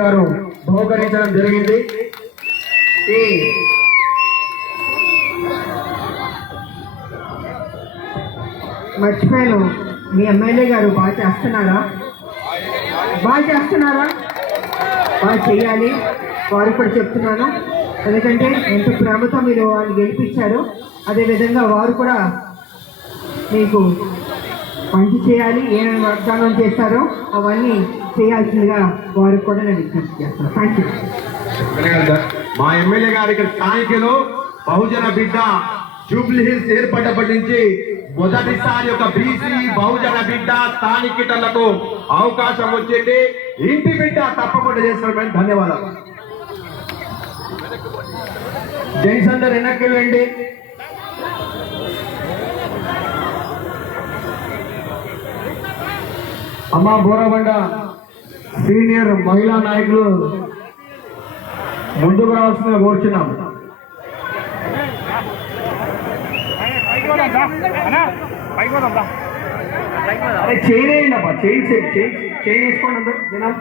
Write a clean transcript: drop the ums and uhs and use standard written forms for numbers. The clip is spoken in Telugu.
గారు బహుకరించడం జరిగింది. ఈ మర్చిపోయాను, మీ ఎమ్మెల్యే గారు బాగా చేస్తున్నారా? బాగా చేయాలి. వారు కూడా చెప్తున్నాను, ఎందుకంటే ఎంత ప్రేమతో మీరు వాళ్ళు గెలిపించారు, అదేవిధంగా వారు కూడా మీకు మంచి చేయాలి. ఏమైనా వాగ్దానం చేస్తారో అవన్నీ చేయాల్సిందిగా వారికి కూడా నేను విజ్ఞప్తి చేస్తాను. Thank you. మా ఎమ్మెల్యే గారి స్థానికులు బహుజన బిడ్డ జూబ్లీ హిల్స్ ఏర్పడ్డప్పటి నుంచి మొదటిసారి ఒక బీసీ బహుజన బిడ్డ స్థానికులకు అవకాశం వచ్చింది. ఇంటి బిడ్డ తప్పకుండా చేస్తారని ధన్యవాదాలు. జెంట్స్ అందరు వెనక్కి వెళ్ళండి. అమ్మ బోరబండ సీనియర్ మహిళా నాయకులు ముందుకు రావాల్సిన కోరుచున్నాం. చేయలేండి అబ్బా, చేయించుకోండి అందరూ జనాలు.